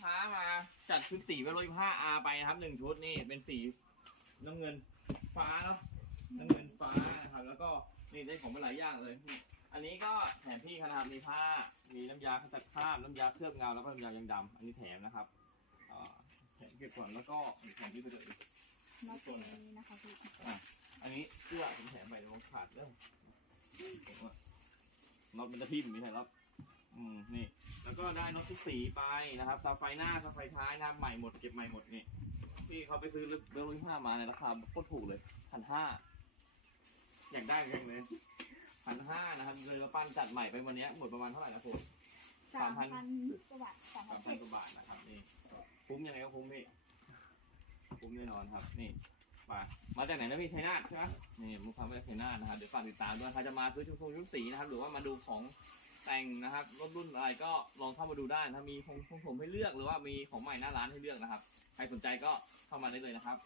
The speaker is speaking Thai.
ค้ามาจัดชุดสีเวลห้าอาไปนะครับหนึ่งชุดนี่เป็นสีน้ำเงินฟ้าเนาะน้ำเงินฟ้านะครับ แล้วก็นี่ได้ของมาหลายอย่างเลยนี่อันนี้ก็แถมพี่ครับมีผ้า มีน้ำยาขจัดคราบน้ำยาเคลือบเงาแล้วก็น้ำยายังดำอันนี้แถมนะครับอ่าแถมเก็บก่อนแล้วก็มีแถมที่ไปเลยมาตรงนี้นะคะพี่อันนี้เสื้อผมแถมไปลงขาดเด้อน็อตมันจะทิ่มมีใช่น็อตอืมนี่ แล้วก็ได้น็อตทุกสีไปนะครับซาไฟหน้าซาไฟท้ายนะครับใหม่หมดเก็บใหม่หมดนี่พี่เขาไปซื้อเบลล์ห้ามาในราคาโคตรถูกเลยพันห้าอยากได้เหมือนกันเลยพันห้านะครับเลยมาปั้นจัดใหม่ไปวันนี้หมดประมาณเท่าไหร่นะผม สามพัน กว่าบาทสามพัสานมพัเจ็นดกว่าบาทนะครับนี่คุ้มยังไงก็คุ้มพี่คุ้มแน่นอนครับ นี่มามาจากไหนนะพี่ชัยนาทใช่ไหมนี่มุกคำมาจากชัยนาทนะครับเดี๋ยวฝากติดตามด้วยใครจะมาซื้อชุดทรงชุดสีนะครับหรือว่ามาดูของ แต่งนะครับรถรุ่นอะไรก็ลองเข้ามาดูได้ถ้ามีของทรงผมให้เลือกหรือว่ามีของใหม่หน้าร้านให้เลือกนะครับ ใครสนใจก็เข้ามาได้เลยนะครับ